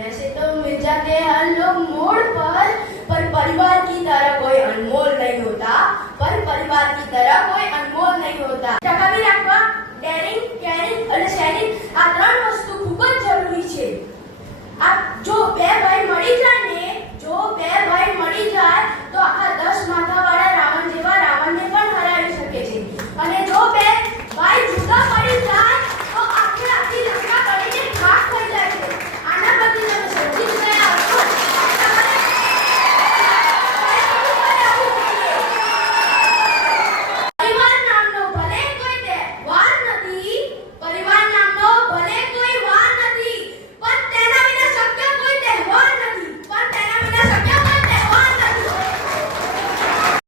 वैसे तो मिल जाते हैं हर लोग मोड़ पर परिवार की तरह कोई अनमोल नहीं होता, पर परिवार की तरह कोई अनमोल नहीं होता। टका भी रखवा, डेरिंग